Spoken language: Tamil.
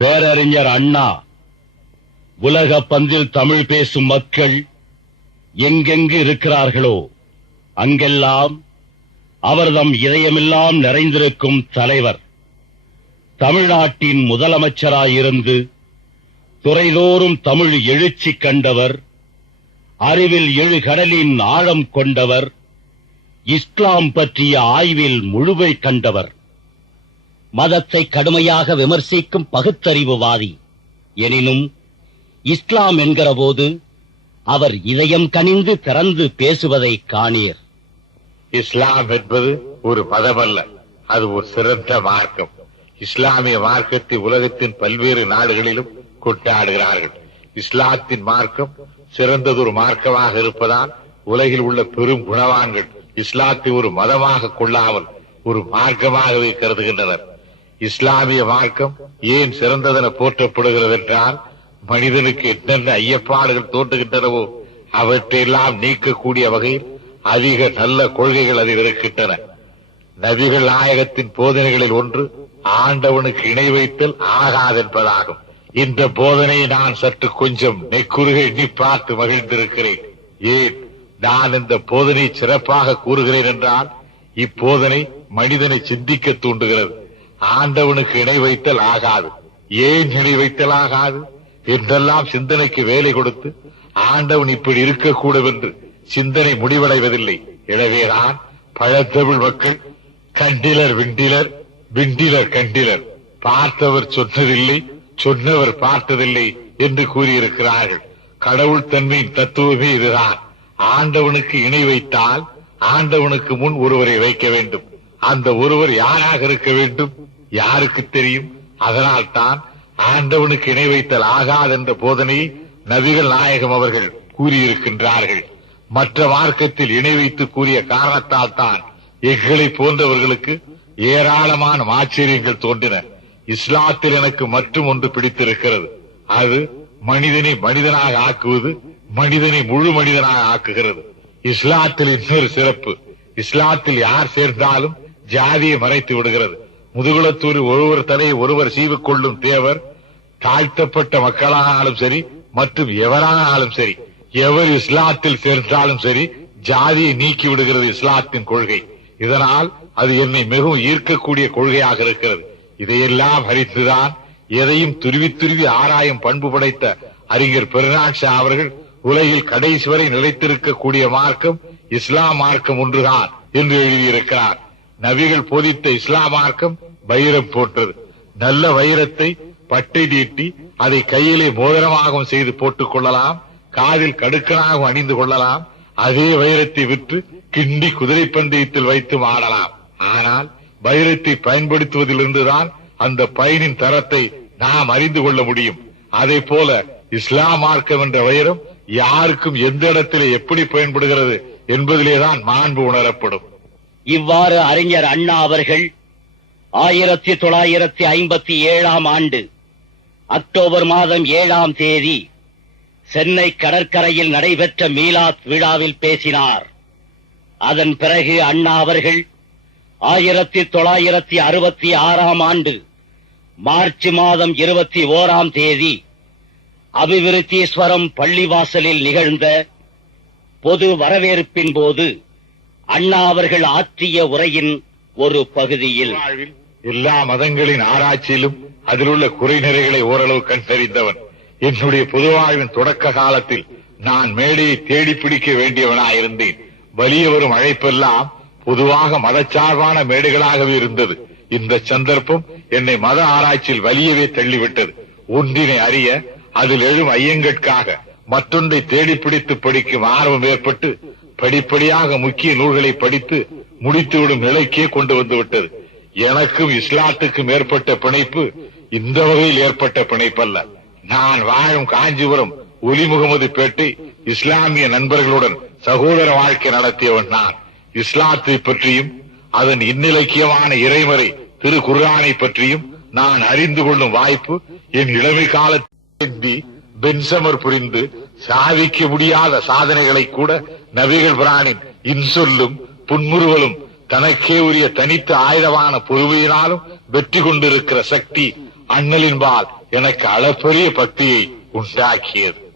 பேரறிஞர் அண்ணா உலக பந்தில் தமிழ் பேசும் மக்கள் எங்கெங்கு இருக்கிறார்களோ அங்கெல்லாம் அவர்தம் இதயமெல்லாம் நிறைந்திருக்கும் தலைவர். தமிழ்நாட்டின் முதலமைச்சராயிருந்து துறைதோறும் தமிழ் எழுச்சி கண்டவர், அறிவில் எழுகடலின் ஆழம் கொண்டவர், இஸ்லாம் பற்றிய ஆய்வில் முழுமை கண்டவர், மதத்தை கடுமையாக விமர்சிக்கும் பகுத்தறிவுவாதி. எனினும் இஸ்லாம் என்கிற போது அவர் இதயம் கனிந்து திறந்து பேசுவதை காணீர். இஸ்லாம் என்பது ஒரு மதமல்ல, அது ஒரு சிறந்த மார்க்கம். இஸ்லாமிய மார்க்கத்தை உலகத்தின் பல்வேறு நாடுகளிலும் கொண்டாடுகிறார்கள். இஸ்லாத்தின் மார்க்கம் சிறந்ததொரு மார்க்கமாக இருப்பதால் உலகில் உள்ள பெரும் குணவான்கள் இஸ்லாத்தை ஒரு மதமாக கொள்ளாமல் ஒரு மார்க்கமாகவே கருதுகின்றனர். இஸ்லாமிய மார்க்கம் ஏன் சிறந்ததென போற்றப்படுகிறது என்றால், மனிதனுக்கு என்னென்ன ஐயப்பாடுகள் தோன்றுகின்றனவோ அவற்றையெல்லாம் நீக்கக்கூடிய வகையில் அதிக நல்ல கொள்கைகள் அதில் இருக்கின்றன. நபிகள் நாயகத்தின் போதனைகளில் ஒன்று ஆண்டவனுக்கு இணை வைத்தல் ஆகாதென்பதாகும். இந்த போதனையை நான் சற்று கொஞ்சம் நெக்குறுக எண்ணி பார்த்து மகிழ்ந்திருக்கிறேன். ஏன் நான் இந்த போதனையை சிறப்பாக கூறுகிறேன் என்றால், இப்போதனை மனிதனை சிந்திக்க தூண்டுகிறது. ஆண்டவனுக்கு இணை வைத்தல் ஆகாது, ஏன் இணை வைத்தல் ஆகாது என்றெல்லாம் சிந்தனைக்கு வேலை கொடுத்து ஆண்டவன் இப்படி இருக்கக்கூடும் என்று சிந்தனை முடிவடைவதில்லை. எனவேதான் பழத்தமிழ் மக்கள் கண்டிலர் விண்டிலர், விண்டிலர் கண்டிலர், பார்த்தவர் சொன்னதில்லை, சொன்னவர் பார்த்ததில்லை என்று கூறியிருக்கிறார்கள். கடவுள் தன்மையின் தத்துவமே இதுதான். ஆண்டவனுக்கு இணை வைத்தால் ஆண்டவனுக்கு முன் ஒருவரை வைக்க வேண்டும். அந்த ஒருவர் யாராக இருக்க வேண்டும்? யாருக்கு தெரியும்? அதனால் தான் ஆண்டவனுக்கு இணை வைத்தல் ஆகாது என்ற போதனையை நபிகள் நாயகம் அவர்கள் கூறியிருக்கின்றார்கள். மற்ற மார்க்கத்தில் இணை வைத்து கூறிய காரணத்தால் தான் எங்களை போன்றவர்களுக்கு ஏராளமான ஆச்சரியங்கள் தோன்றின. இஸ்லாத்தில் எனக்கு மற்றும் ஒன்று பிடித்திருக்கிறது. அது மனிதனை மனிதனாக ஆக்குவது, மனிதனை முழு மனிதனாக ஆக்குகிறது. இஸ்லாத்தில் இன்னொரு சிறப்பு, இஸ்லாத்தில் யார் சேர்ந்தாலும் ஜாதியை மறைத்து விடுகிறது. முதுகுளத்தூர் ஒருவர் தலையை ஒருவர் சீவிக்கொள்ளும் தேவர் தாழ்த்தப்பட்ட மக்களானாலும் சரி மற்றும் எவரானாலும் சரி, எவர் இஸ்லாத்தில் சேர்ந்தாலும் சரி ஜாதியை நீக்கி விடுகிறது இஸ்லாத்தின் கொள்கை. இதனால் அது என்னை மிகவும் ஈர்க்கக்கூடிய கொள்கையாக இருக்கிறது. இதையெல்லாம் அறிந்துதான் எதையும் துருவி துருவி ஆராயும் பண்பு படைத்த அறிஞர் பெருநாட் ஷா அவர்கள் உலகில் கடைசி வரை நிலைத்திருக்கக்கூடிய மார்க்கம் இஸ்லாம் மார்க்கம் ஒன்றுதான் என்று எழுதியிருக்கிறார். நபிகள் போதித்த இஸ்லாம் மார்க்கம் வைரம் போன்றது. நல்ல வைரத்தை பட்டை தீட்டி அதை கையிலே மோதிரமாகவும் செய்து போட்டுக் கொள்ளலாம், காதில் கடுக்கனாகவும் அணிந்து கொள்ளலாம். அதே வைரத்தை விற்று கிண்டி குதிரை பந்தயத்தில் வைத்து ஆடலாம். ஆனால் வைரத்தை பயன்படுத்துவதிலிருந்துதான் அந்த பயனின் தரத்தை நாம் அறிந்து கொள்ள முடியும். அதே போல இஸ்லாம் மார்க்கம் என்ற வைரம் யாருக்கும் எந்த இடத்திலே எப்படி பயன்படுகிறது என்பதிலேதான் மாண்பு உணரப்படும். இவ்வாறு அறிஞர் அண்ணா அவர்கள் 1957 ஆண்டு அக்டோபர் மாதம் 7ஆம் தேதி சென்னை கடற்கரையில் நடைபெற்ற மீலாத் விழாவில் பேசினார். அதன் பிறகு அண்ணா அவர்கள் 1966 ஆண்டு மார்ச் மாதம் 21ஆம் தேதி அபிவிருத்தீஸ்வரம் பள்ளிவாசலில் நிகழ்ந்த பொது வரவேற்பின் போது அண்ணா அவர்கள் ஆற்றிய உரையின் ஒரு பகுதியில், எல்லா மதங்களின் ஆராய்ச்சியிலும் அதில் உள்ள குறைநிறைகளை ஓரளவு கண்டறிந்தவன். என்னுடைய பொது வாழ்வின் தொடக்க காலத்தில் நான் மேடையை தேடி பிடிக்க வேண்டியவனாயிருந்தேன். வலிய வரும் அழைப்பெல்லாம் பொதுவாக மதச்சார்பான மேடைகளாகவே இருந்தது. இந்த சந்தர்ப்பம் என்னை மத ஆராய்ச்சியில் வலியவே தள்ளிவிட்டது. ஒன்றினை அறிய அதில் எழும் ஐயங்கட்காக மற்றொன்றை தேடி பிடித்து படிக்கும் ஆர்வம் ஏற்பட்டு படிப்படியாக முக்கிய நூல்களை படித்து முடித்துவிடும் நிலைக்கே கொண்டு வந்துவிட்டது. எனக்கும் இஸ்லாத்துக்கும் ஏற்பட்ட பிணைப்பு இந்த வகையில் ஏற்பட்ட பிணைப்பல்ல. நான் வாழும் காஞ்சிபுரம் ஒலி முகமது பேட்டை இஸ்லாமிய நண்பர்களுடன் சகோதர வாழ்க்கை நடத்தியவன் நான். இஸ்லாத்தை பற்றியும் அதன் இன்னிலக்கியமான இறைமறை திரு குர்ஆனை பற்றியும் நான் அறிந்து கொள்ளும் வாய்ப்பு என் இளமை காலத்தில் பென்சமர் புரிந்து சாதிக்க முடியாத சாதனைகளை கூட நபிகள் பிரானின் இன்சொல்லும் புன்முறுவலும் தனக்கே உரிய தனித்த ஆயுதமான பொறுமையினாலும் வெற்றி கொண்டிருக்கிற சக்தி அண்ணலின்பால் எனக்கு அளப்பரிய பக்தியை உண்டாக்கியது.